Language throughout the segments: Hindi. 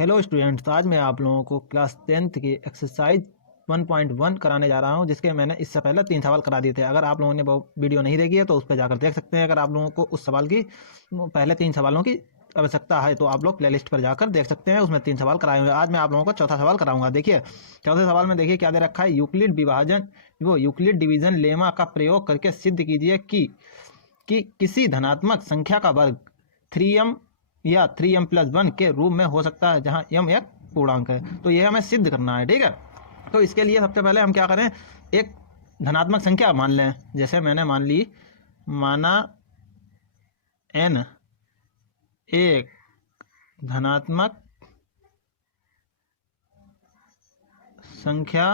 हेलो स्टूडेंट्स, आज मैं आप लोगों को क्लास 10th की एक्सरसाइज 1.1 कराने जा रहा हूं, जिसके मैंने इससे पहले 3 सवाल करा दिए थे। अगर आप लोगों ने वो वीडियो नहीं देखी है तो उस पर जाकर देख सकते हैं। अगर आप लोगों को उस सवाल की पहले 3 सवालों की आवश्यकता है तो आप लोग प्लेलिस्ट पर जाकर देख सकते हैं। उसमें 3 सवाल कराए हुए हैं। आज मैं आप लोगों को चौथा सवाल कराऊंगा। देखिए, चौथे सवाल में देखिए क्या दे रखा है। यूक्लिड डिवीजन लेमा का प्रयोग करके सिद्ध कीजिए कि किसी धनात्मक संख्या का वर्ग 3m या 3m+1 के रूप में हो सकता है, जहां m एक पूर्णांक है। तो यह हमें सिद्ध करना है, ठीक है। तो इसके लिए सबसे पहले हम क्या करें, एक धनात्मक संख्या मान लें। जैसे मैंने माना n एक धनात्मक संख्या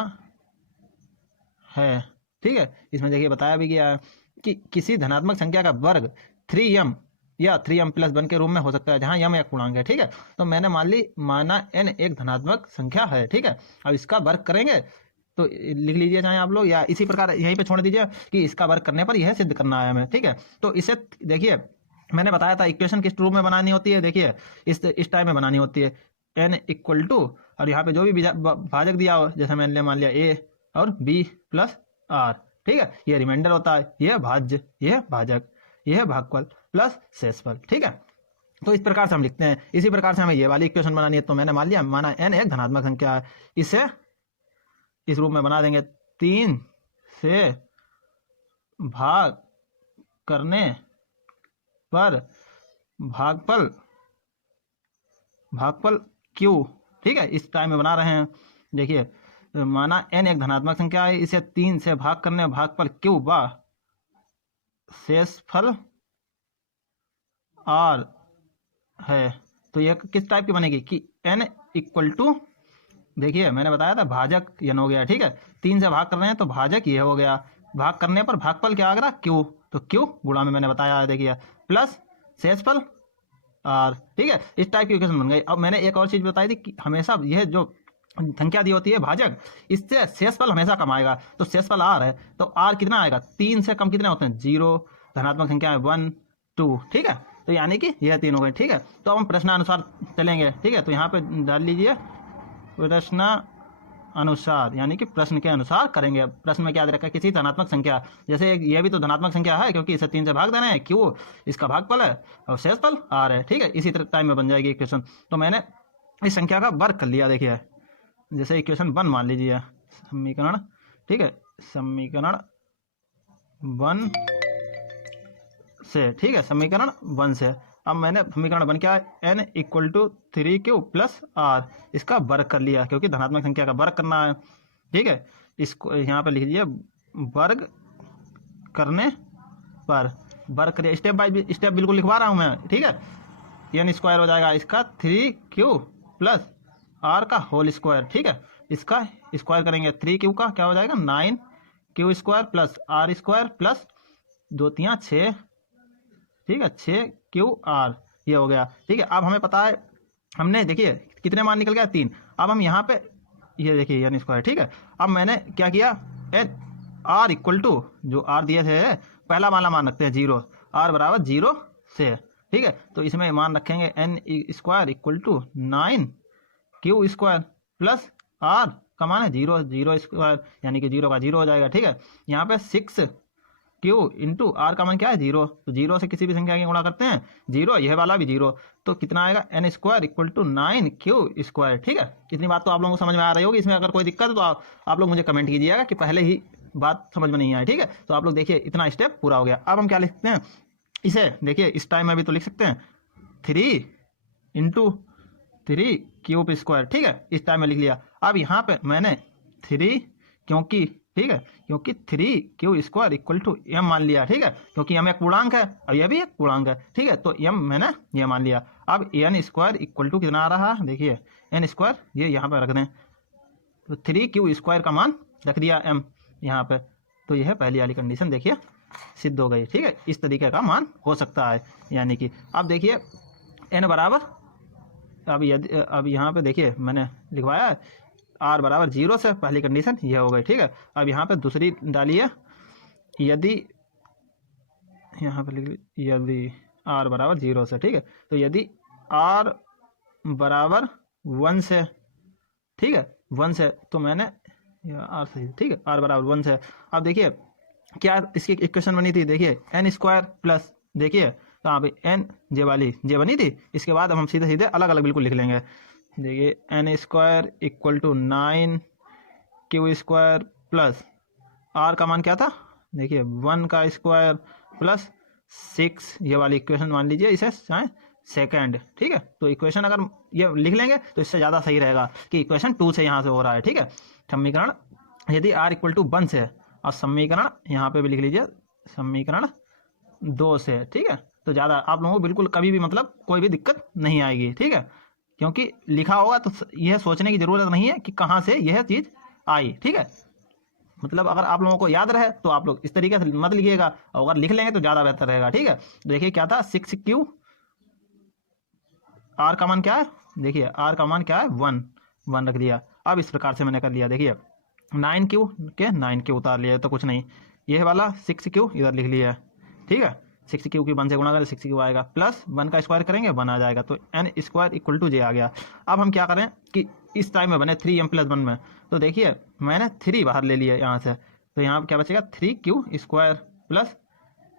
है, ठीक है। इसमें देखिए बताया भी गया है कि किसी धनात्मक संख्या का वर्ग 3m या 3m+1 के रूप में हो सकता है, जहां m एक पूर्णांक है, ठीक है। तो मैंने माना n एक धनात्मक संख्या है, ठीक है। अब इसका वर्ग करेंगे तो लिख लीजिए चाहे आप लोग, या इसी प्रकार यहीं पे छोड़ दीजिए कि इसका वर्ग करने पर यह सिद्ध करना है हमें, ठीक है। तो इसे देखिए, मैंने बताया था इक्वेशन किस रूप में बनानी होती है। देखिए, इस टाइप में बनानी होती है। n इक्वल टू, और यहाँ पे जो भी भाजक दिया हो, जैसे मैंने मान लिया a और b प्लस r, ठीक है। ये रिमाइंडर होता है, यह भाज्य, यह भाजक, यह भागफल प्लस शेषफल, ठीक है। तो इस प्रकार से हम लिखते हैं। इसी प्रकार से हमें ये वाली इक्वेशन बनानी है। तो मैंने माना n एक धनात्मक संख्या है, इसे इस रूप में बना देंगे। 3 से भाग करने पर भागफल q, ठीक है। इस टाइम में बना रहे हैं। देखिए, माना n एक धनात्मक संख्या है, इसे 3 से भाग करने भागफल q बा शेषफल r है। तो यह किस टाइप की बनेगी कि n इक्वल टू, देखिए मैंने बताया था भाजक n हो गया, ठीक है। 3 से भाग कर रहे हैं तो भाजक ये हो गया, भाग करने पर भागफल क्या आ गया q, तो q गुणा में मैंने बताया है, देखिए प्लस शेषफल r, ठीक है। इस टाइप की इक्वेशन बन गई। अब मैंने एक और चीज बताई थी कि हमेशा यह जो संख्या दी होती है भाजक, इससे शेषफल हमेशा कम आएगा। तो शेषफल r है, तो r कितना आएगा, 3 से कम कितने होते हैं, 0। धनात्मक संख्या है 1 2, ठीक है। तो यानी कि यह 3 हो गए, ठीक है। तो अब हम प्रश्नानुसार चलेंगे, ठीक है। तो यहाँ पे डाल लीजिए प्रश्न अनुसार, यानी कि प्रश्न के अनुसार करेंगे। प्रश्न में क्या दे रखा है, किसी धनात्मक संख्या, जैसे ये भी तो धनात्मक संख्या है क्योंकि इसे 3 से भाग देना है, क्यों, इसका भागफल है और शेषफल r है, ठीक है। इसी तरह टाइम में बन जाएगी इक्वेशन। तो मैंने इस संख्या का वर्ग कर लिया। देखिए, जैसे इक्वेशन 1 मान लीजिए, समीकरण, ठीक है, समीकरण 1 से, ठीक है, समीकरण 1 से। अब मैंने समीकरण 1 क्या है, n equal to 3q plus r, इसका वर्ग कर लिया क्योंकि धनात्मक संख्या का वर्ग करना है, ठीक है। इसको यहाँ पर लिख लीजिए, वर्ग करने पर, वर्ग करिए, स्टेप बाय स्टेप बिल्कुल लिखवा रहा हूँ मैं, ठीक है। n स्क्वायर हो जाएगा इसका 3q प्लस r का होल स्क्वायर, ठीक है। इसका स्क्वायर करेंगे, 3q का क्या हो जाएगा 9q square plus r square plus 2 3 6, ठीक है, 6QR, ये हो गया, ठीक है। अब हमें पता है, हमने देखिए कितने मान निकल गया 3। अब हम यहाँ पे ये देखिए n स्क्वायर, ठीक है। अब मैंने क्या किया, r इक्वल टू, जो r दिए थे पहला वाला मान रखते हैं 0, r बराबर 0 से, ठीक है। तो इसमें मान रखेंगे n square equal to 9q square plus r का मान है 0 0 स्क्वायर, यानी कि 0 का 0 हो जाएगा, ठीक है। यहाँ पे 6q इंटू आर का मान क्या है 0, तो 0 से किसी भी संख्या की गुणा करते हैं 0, यह वाला भी 0, तो कितना आएगा n square equal to 9q square, ठीक है। इतनी बात तो आप लोगों को समझ में आ रही होगी। इसमें अगर कोई दिक्कत है तो आप लोग मुझे कमेंट कीजिएगा कि पहले ही बात समझ में नहीं आई, ठीक है। तो आप लोग देखिए इतना स्टेप पूरा हो गया। अब हम क्या लिखते हैं, इसे देखिए इस टाइम में भी तो लिख सकते हैं 3 इंटू 3q स्क्वायर, ठीक है, इस टाइम में लिख लिया। अब यहाँ पे मैंने 3 क्योंकि, ठीक है, क्योंकि 3q square equal to m मान लिया, ठीक है, क्योंकि m एक पूर्णांक है और यह भी एक पूर्णांक है, ठीक है। तो m मैंने ये मान लिया। अब n स्क्वायर इक्वल टू कितना आ रहा है, देखिए n स्क्वायर ये यहाँ पे रख दें, तो 3q स्क्वायर का मान रख दिया m यहाँ पे। तो यह पहली वाली कंडीशन देखिए सिद्ध हो गई, ठीक है। इस तरीके का मान हो सकता है, यानी कि अब देखिए n बराबर, अब यहाँ पे देखिए मैंने लिखवाया है r बराबर 0 से, पहली कंडीशन यह हो गई, ठीक है। अब यहाँ पे दूसरी डालिए, यदि यहाँ पे लिख यदि r बराबर 0 से, ठीक है, तो यदि r बराबर 1 से, ठीक है 1 से, तो मैंने आर सही, ठीक है आर बराबर 1 से। अब देखिए क्या इसकी इक्वेशन बनी थी, देखिए एन स्क्वायर प्लस, देखिए कहाँ पे एन जे वाली जे बनी थी, इसके बाद अब हम सीधे सीधे अलग अलग बिल्कुल लिख लेंगे। देखिए N square equal to 9 Q square plus R का मान क्या था, देखिए 1 का स्क्वायर प्लस 6, ये वाली इक्वेशन मान लीजिए इसे सेकंड, ठीक है। तो इक्वेशन अगर ये लिख लेंगे तो इससे ज़्यादा सही रहेगा कि इक्वेशन 2 से यहाँ से हो रहा है, ठीक है। समीकरण यदि आर इक्वल टू 1 से, और समीकरण यहाँ पे भी लिख लीजिए समीकरण 2 से, ठीक है। तो ज़्यादा आप लोगों को बिल्कुल कभी भी मतलब कोई भी दिक्कत नहीं आएगी, ठीक है, क्योंकि लिखा होगा तो यह सोचने की ज़रूरत नहीं है कि कहाँ से यह चीज़ आई, ठीक है। मतलब अगर आप लोगों को याद रहे तो आप लोग इस तरीके से मत लिखिएगा, और अगर लिख लेंगे तो ज़्यादा बेहतर रहेगा, ठीक है। देखिए क्या था 6Q, आर का मान क्या है, देखिए आर का मान क्या है 1 रख दिया। अब इस प्रकार से मैंने कर लिया, देखिए 9Q के 9Q उतार लिया तो कुछ नहीं, यह वाला 6Q इधर लिख लिया, ठीक है। 6Q की 1 से गुणा करें 6Q आएगा, प्लस 1 का स्क्वायर करेंगे 1 आ जाएगा, तो एन स्क्वायर इक्वल टू जे आ गया। अब हम क्या करें कि इस टाइम में बने 3m+1 में, तो देखिए मैंने 3 बाहर ले लिया यहाँ से, तो यहाँ क्या बचेगा 3Q स्क्वायर प्लस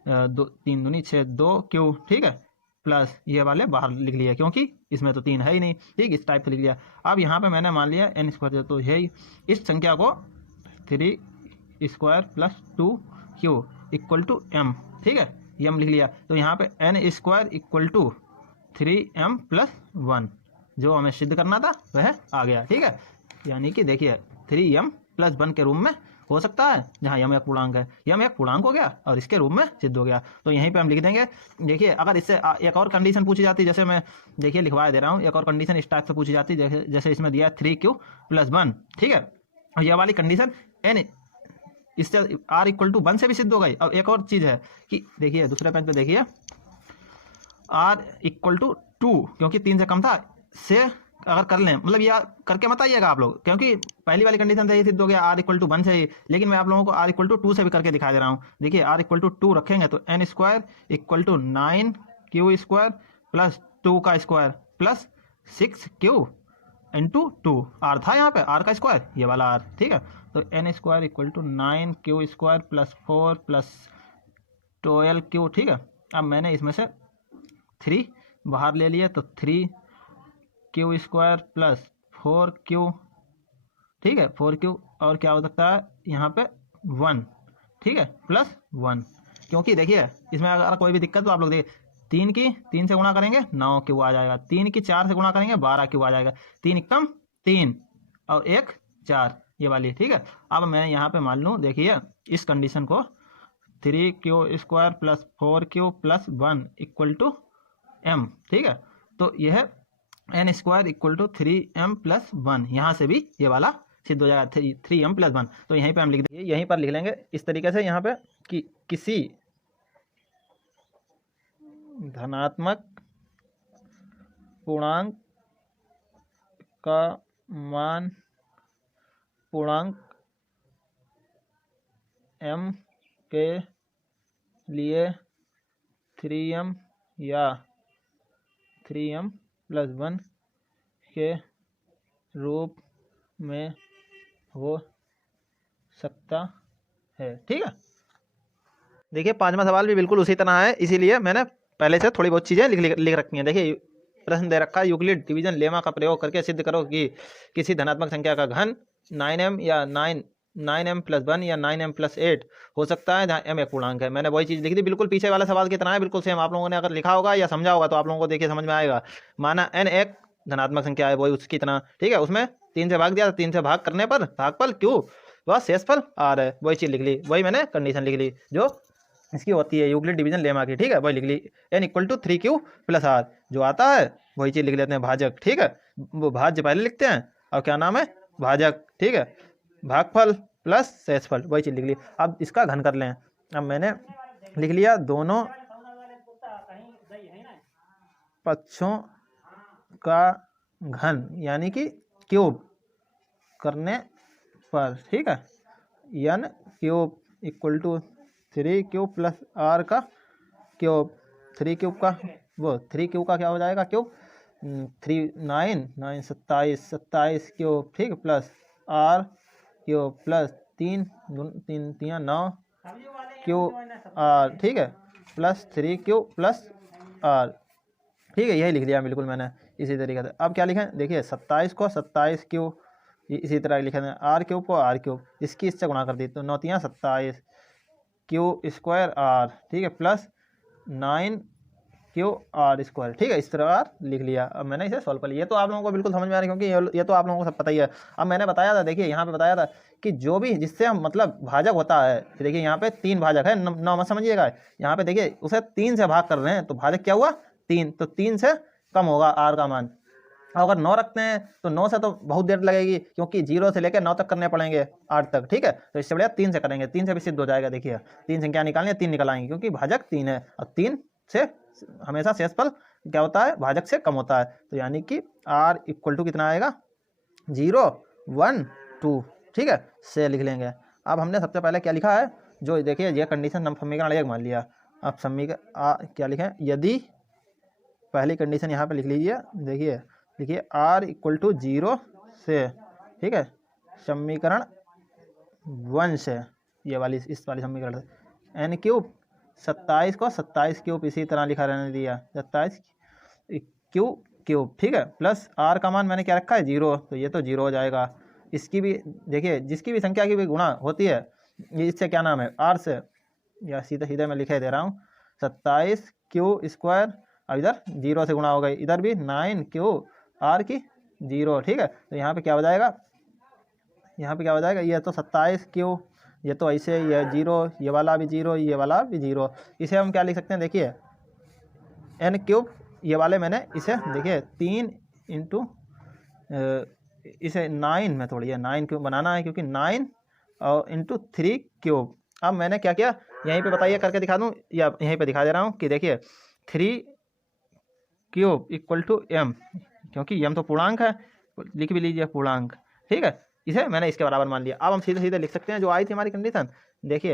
3 दूनी 6 2Q, ठीक है, प्लस ये वाले बाहर लिख लिया क्योंकि इसमें तो 3 है ही नहीं, ठीक, इस टाइप से लिख लिया। अब यहाँ पे मैंने मान लिया एन स्क्वायर, तो यही इस संख्या को 3 square plus 2Q equal to m, ठीक है, m लिख लिया। तो यहाँ पे N square equal to 3m+1 जो हमें सिद्ध करना था वह आ गया, ठीक है। यानी कि देखिए 3m+1 के रूप में हो सकता है, जहाँ यम एक पूर्णांक है, यम एक पूर्णांक हो गया और इसके रूप में सिद्ध हो गया, तो यहीं पे हम लिख देंगे। देखिए अगर इससे एक और कंडीशन पूछी जाती, जैसे मैं देखिए लिखवा दे रहा हूँ, एक और कंडीशन इस टाइप से पूछी जाती, जैसे इसमें दिया 3Q+1, ठीक है, और यह वाली कंडीशन एन इससे आर इक्वल टू 1 से भी सिद्ध हो गई। अब एक और चीज़ है कि देखिए दूसरे पेज पे देखिए आर इक्वल टू 2, क्योंकि 3 से कम था, से अगर कर लें, मतलब यह करके मत आइएगा आप लोग, क्योंकि पहली वाली कंडीशन से ही सिद्ध हो गया आर इक्वल टू 1 से ही, लेकिन मैं आप लोगों को आर इक्वल टू 2 से भी करके दिखा दे रहा हूँ। देखिए आर इक्वल टू 2 रखेंगे तो N square equal to 9Q square plus 2 का square plus 6Q into 2, are था यहाँ पे आर का स्क्वायर, ये वाला आर, ठीक है। तो N square equal to 9Q square plus 4 plus 12Q, ठीक है। अब मैंने इसमें से 3 बाहर ले लिए तो 3Q स्क्वायर प्लस 4Q, ठीक है 4Q, और क्या हो सकता है यहाँ पे 1, ठीक है, प्लस 1, क्योंकि देखिए इसमें अगर कोई भी दिक्कत तो आप लोग देखिए 3 की 3 से गुणा करेंगे 9Q आ जाएगा, 3 की 4 से गुणा करेंगे 12Q आ जाएगा, 3 एकम 3 और 1 4, ये वाली, ठीक है। अब मैं यहाँ पे मान लूँ, देखिए इस कंडीशन को 3Q square plus 4Q plus 1 equal to m, ठीक है। तो यह N square equal to 3m+1, यहाँ से भी ये वाला सिद्ध हो जाएगा 3m+1। तो यहीं पे हम लिख देंगे, यहीं पर लिख लेंगे इस तरीके से यहाँ पे कि किसी धनात्मक पूर्णांक का मान पूर्णांक m के लिए 3m या 3m+1 के रूप में हो सकता है, ठीक है। देखिए 5वां सवाल भी बिल्कुल उसी तरह है, इसीलिए मैंने पहले से थोड़ी बहुत चीज़ें लिख रखी हैं। देखिए प्रश्न दे रखा है, यूक्लिड डिवीजन लेमा का प्रयोग करके सिद्ध करो कि किसी धनात्मक संख्या का घन 9m या 9m+1 या 9m+8 हो सकता है जहाँ m एक पूर्णांक है। मैंने वही चीज़ लिखी थी, बिल्कुल पीछे वाला सवाल की तरह है, बिल्कुल सेम। आप लोगों ने अगर लिखा होगा या समझा होगा तो आप लोगों को देखिए समझ में आएगा। माना n एक धनात्मक संख्या है, वही उसकी तरह, ठीक है। उसमें 3 से भाग दिया, 3 से भाग करने पर भागफल Q व शेषफल R है, वही चीज़ लिख ली, वही मैंने कंडीशन लिख ली जो इसकी होती है यूक्लिड डिवीजन लेमा की, ठीक है, वही लिख ली। n इक्वल टू 3Q+R जो आता है वही चीज़ लिख लेते हैं भाजक, ठीक है। वो भाज्य पहले लिखते हैं और क्या नाम है भाजक, ठीक है, भागफल प्लस शेषफल, वही चीज़ लिख ली। अब इसका घन कर लें। अब मैंने लिख लिया दोनों पक्षों का घन यानी कि क्यूब करने पर, ठीक है, n cube equal to 3Q+R का क्यूब, 3Q का वो 3Q का क्या हो जाएगा क्यूब, 9 27 क्यूब, ठीक, plus R cube plus 3 Q R, ठीक है, प्लस 3 क्यू प्लस आर, ठीक है, यही लिख दिया बिल्कुल मैंने इसी तरीके से। अब क्या लिखें, देखिए 27 को 27 क्यू इसी तरह लिखे थे, आर क्यूब को आर क्यूब, इसकी इससे गुणा कर दी तो 9 तियाँ 27 क्यू स्क्वायर आर, ठीक है, प्लस 9 क्यू आर स्क्वायर, ठीक है, इस तरह लिख लिया। अब मैंने इसे सॉल्व कर लिया। ये तो आप लोगों को बिल्कुल समझ में आ रहा है, क्योंकि ये तो आप लोगों को सब पता ही है। अब मैंने बताया था, देखिए यहाँ पे बताया था कि जो भी जिससे हम मतलब भाजक होता है, देखिए यहाँ पे 3 भाजक है, 9 मत समझिएगा, यहाँ पे देखिए उसे 3 से भाग कर रहे हैं तो भाजक क्या हुआ 3, तो 3 से कम होगा आर का मान। अगर 9 रखते हैं तो 9 से तो बहुत देर लगेगी, क्योंकि 0 से लेकर 9 तक करने पड़ेंगे 8 तक, ठीक है, तो इससे बढ़िया 3 से करेंगे, 3 से भी सिद्ध हो जाएगा। देखिए 3 संख्या निकालनी है, 3 निकल आएंगे, क्योंकि भाजक 3 है और 3 से हमेशा शेषफल क्या होता है, भाजक से कम होता है। तो यानी कि आर इक्वल टू कितना आएगा 0 1 2, ठीक है, से लिख लेंगे। अब हमने सबसे पहले क्या लिखा है, जो देखिए ये कंडीशन समीकरण 1 मान लिया। अब समीकरण क्या लिखें, यदि पहली कंडीशन यहाँ पे लिख लीजिए, देखिए आर इक्वल टू 0 से, ठीक है, समीकरण 1 से, ये वाली इस वाली समीकरण से एन क्यूब 27 को 27 क्यूब इसी तरह लिखा रहने दिया, 27 क्यूब, ठीक है, प्लस आर का मान मैंने क्या रखा है 0, तो ये तो 0 हो जाएगा। इसकी भी देखिए, जिसकी भी संख्या की भी गुणा होती है ये इससे क्या नाम है आर से, या सीधे सीधे मैं लिखे दे रहा हूँ 27 क्यू स्क्वायर, अब इधर 0 से गुणा हो गई, इधर भी 9 क्यू आर की 0, ठीक है, तो यहाँ पे क्या हो जाएगा, ये तो 27 क्यू, ये तो ऐसे ये 0, ये वाला भी 0, ये वाला भी 0, इसे हम क्या लिख सकते हैं, देखिए एन क्यूब, ये वाले मैंने इसे देखिए 3 इंटू इसे 9 में थोड़ी है 9 क्यूब बनाना है, क्योंकि 9 और इंटू 3 क्यूब। अब मैंने क्या किया, यहीं पे बताइए करके दिखा दूँ या यहीं पे दिखा दे रहा हूँ कि देखिए 3 क्यूब इक्वल टू एम, क्योंकि एम तो पूर्णांक है, लिख भी लीजिए पूर्णांक, ठीक है, इसे मैंने इसके बराबर मान लिया। अब हम सीधे सीधे लिख सकते हैं जो आई थी हमारी कंडीशन, देखिए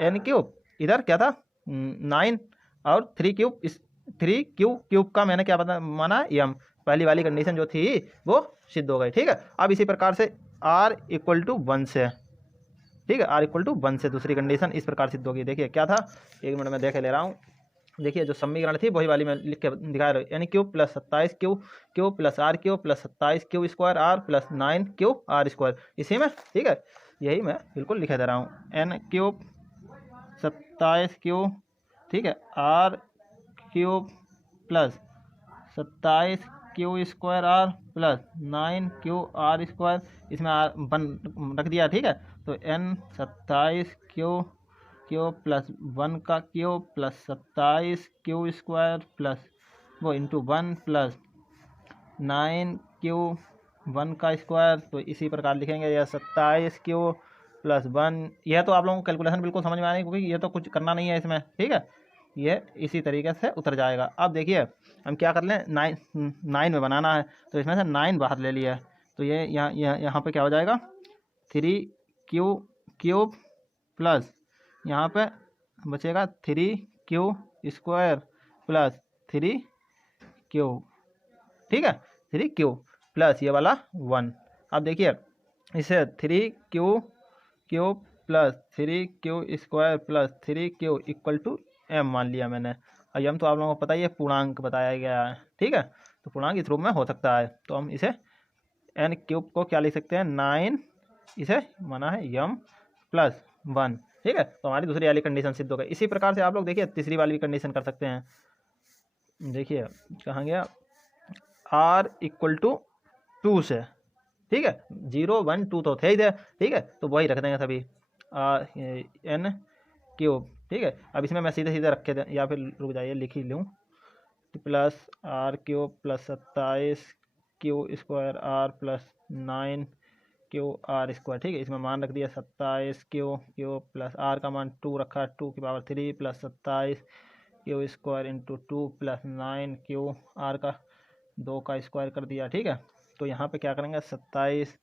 एन क्यूब, इधर क्या था 9 और 3 क्यूब, इस 3 क्यूब का मैंने क्या पता माना एम, पहली वाली कंडीशन जो थी वो सिद्ध हो गई, ठीक है। अब इसी प्रकार से आर इक्वल टू 1 से, ठीक है, आर इक्वल टू 1 से दूसरी कंडीशन इस प्रकार सिद्ध होगी। देखिए क्या था, एक मिनट में देख ले रहा हूँ, देखिए जो समीकरण थी वही वाली मैं लिख के दिखा रहा हूँ, यानी cube plus 27 cube plus R cube plus 27 Q square R plus 9 Q R square, इसी में, ठीक है, यही मैं बिल्कुल लिखे दे रहा हूँ, एन क्यूब 27 क्यूब, ठीक है, R cube plus 27 Q square R plus 9 Q R square, इसमें आर बन रख दिया, ठीक है, तो एन 27 क्यू प्लस 1 का Q plus 27 Q square plus वो इंटू 1 प्लस 9 क्यू 1 का स्क्वायर, तो इसी प्रकार लिखेंगे यह 27 क्यू प्लस 1। यह तो आप लोगों को कैलकुलेशन बिल्कुल समझ में आ रही है, क्योंकि ये तो कुछ करना नहीं है इसमें, ठीक है, ये इसी तरीके से उतर जाएगा। अब देखिए हम क्या कर लें, 9 में बनाना है, तो इसमें से 9 बाहर ले लिया है, तो ये यहाँ पे क्या हो जाएगा 3 क्यूब प्लस यहाँ पे बचेगा 3 क्यू स्क्वायर प्लस 3 क्यूब, ठीक है, 3 क्यूब प्लस ये वाला 1। अब देखिए इसे 3 cube plus 3 Q square plus 3 Q equal to M मान लिया मैंने, और एम तो आप लोगों को पता ही है पूर्णांक बताया गया है, ठीक है, तो पूर्णांक इस रूप में हो सकता है, तो हम इसे एन क्यूब को क्या लिख सकते हैं 9, इसे माना है एम प्लस 1, ठीक है, तो हमारी दूसरी वाली कंडीशन सिद्ध हो गई। इसी प्रकार से आप लोग देखिए तीसरी वाली भी कंडीशन कर सकते हैं, देखिए कहाँ गया, आर इक्वल टू 2 से, ठीक है, 0 1 2 तो थे ही थे, ठीक है, तो वही रख देंगे सभी एन क्यूब, ठीक है। अब इसमें मैं सीधे सीधे रखे दें, या फिर रुक जाइए लिख ही लूँ, plus R cube plus 27 Q square R plus 9 Q R square, ठीक है, इसमें मान रख दिया 27 क्यू प्लस आर का मान 2 रखा, 2 की power 3 plus 27 Q square into 2 plus 9 Q are का 2 का स्क्वायर कर दिया, ठीक है। तो यहाँ पे क्या करेंगे 27,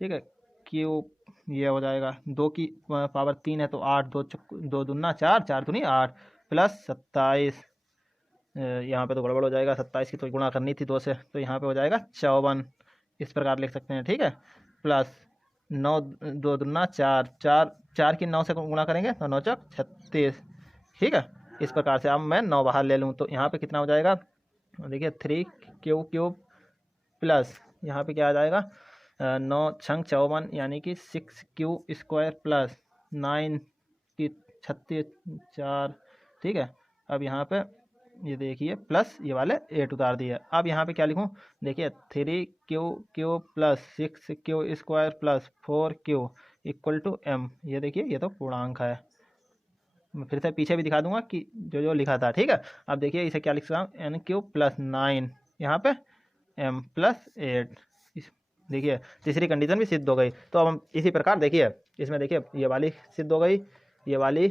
ठीक है, क्यूब ये हो जाएगा 2 की पावर 3 है तो 8, 2 दूना 4, 4 दूनी 8 प्लस 27 यहाँ पे तो गड़बड़ हो जाएगा, 27 की तो गुणा करनी थी 2 से, तो यहाँ पे हो जाएगा 54, इस प्रकार लिख सकते हैं, ठीक है। प्लस 9 2 दूना 4, 4 की 9 से गुणा करेंगे तो 9 चौक 36, ठीक है। इस प्रकार से अब मैं 9 बाहर ले लूँ तो यहाँ पे कितना हो जाएगा, देखिए 3 क्यूब प्लस यहाँ पे क्या आ जाएगा 9 छंग 54 यानी कि 6 क्यू² प्लस 9 की 36 4, ठीक है। अब यहाँ पे ये देखिए प्लस ये वाले 8 उतार दिए। अब यहाँ पे क्या लिखूँ, देखिए 3 Q plus 6 Q plus 4 Q equal to m। ये देखिए ये तो पूर्णांक है, मैं फिर से पीछे भी दिखा दूंगा कि जो जो लिखा था, ठीक है। अब देखिए इसे क्या लिख सकता हूँ, n³ प्लस 9 यहाँ पे m प्लस 8। देखिए तीसरी कंडीशन भी सिद्ध हो गई। तो अब हम इसी प्रकार देखिए इसमें देखिए ये वाली सिद्ध हो गई, ये वाली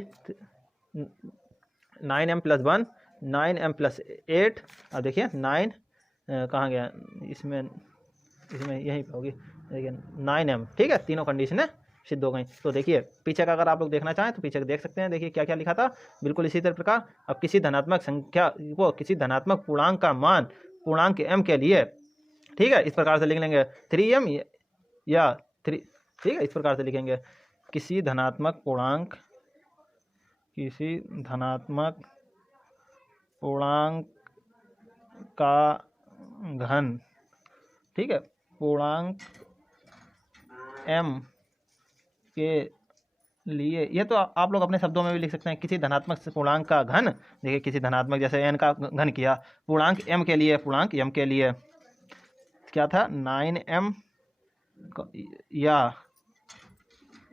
9m प्लस 1 9m प्लस 8। अब देखिए 9 कहाँ गया, इसमें यहीं पे होगी, देखिए 9m, ठीक है। तीनों कंडीशनें सिद्ध हो गई। तो देखिए पीछे का अगर आप लोग देखना चाहें तो पीछे का देख सकते हैं, देखिए क्या क्या लिखा था, बिल्कुल इसी तरह प्रकार। अब किसी धनात्मक संख्या को किसी धनात्मक पूर्णांक का मान पूर्णांक m के लिए, ठीक है, इस प्रकार से लिख लेंगे 3m या 3, ठीक है, इस प्रकार से लिखेंगे किसी धनात्मक पूर्णांक का घन, ठीक है, पूर्णांक m के लिए। ये तो आप लोग अपने शब्दों में भी लिख सकते हैं, किसी धनात्मक पूर्णांक का घन। देखिए किसी धनात्मक जैसे n का घन किया, पूर्णांक m के लिए, पूर्णांक m के लिए क्या था 9m या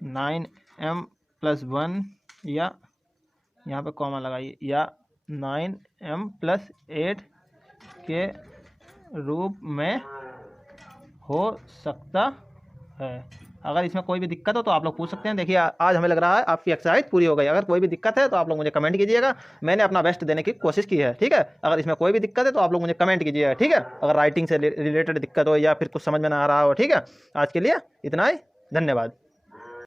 9m प्लस 1 या यहाँ पे कॉमा लगाइए या 9m प्लस 8 के रूप में हो सकता है। अगर इसमें कोई भी दिक्कत हो तो आप लोग पूछ सकते हैं। देखिए आज हमें लग रहा है आपकी एक्सरसाइज पूरी हो गई। अगर कोई भी दिक्कत है तो आप लोग मुझे कमेंट कीजिएगा, मैंने अपना बेस्ट देने की कोशिश की है, ठीक है। अगर इसमें कोई भी दिक्कत है तो आप लोग मुझे कमेंट कीजिएगा, ठीक है। अगर राइटिंग से रिलेटेड दिक्कत हो या फिर कुछ समझ में ना आ रहा हो, ठीक है। आज के लिए इतना ही, धन्यवाद।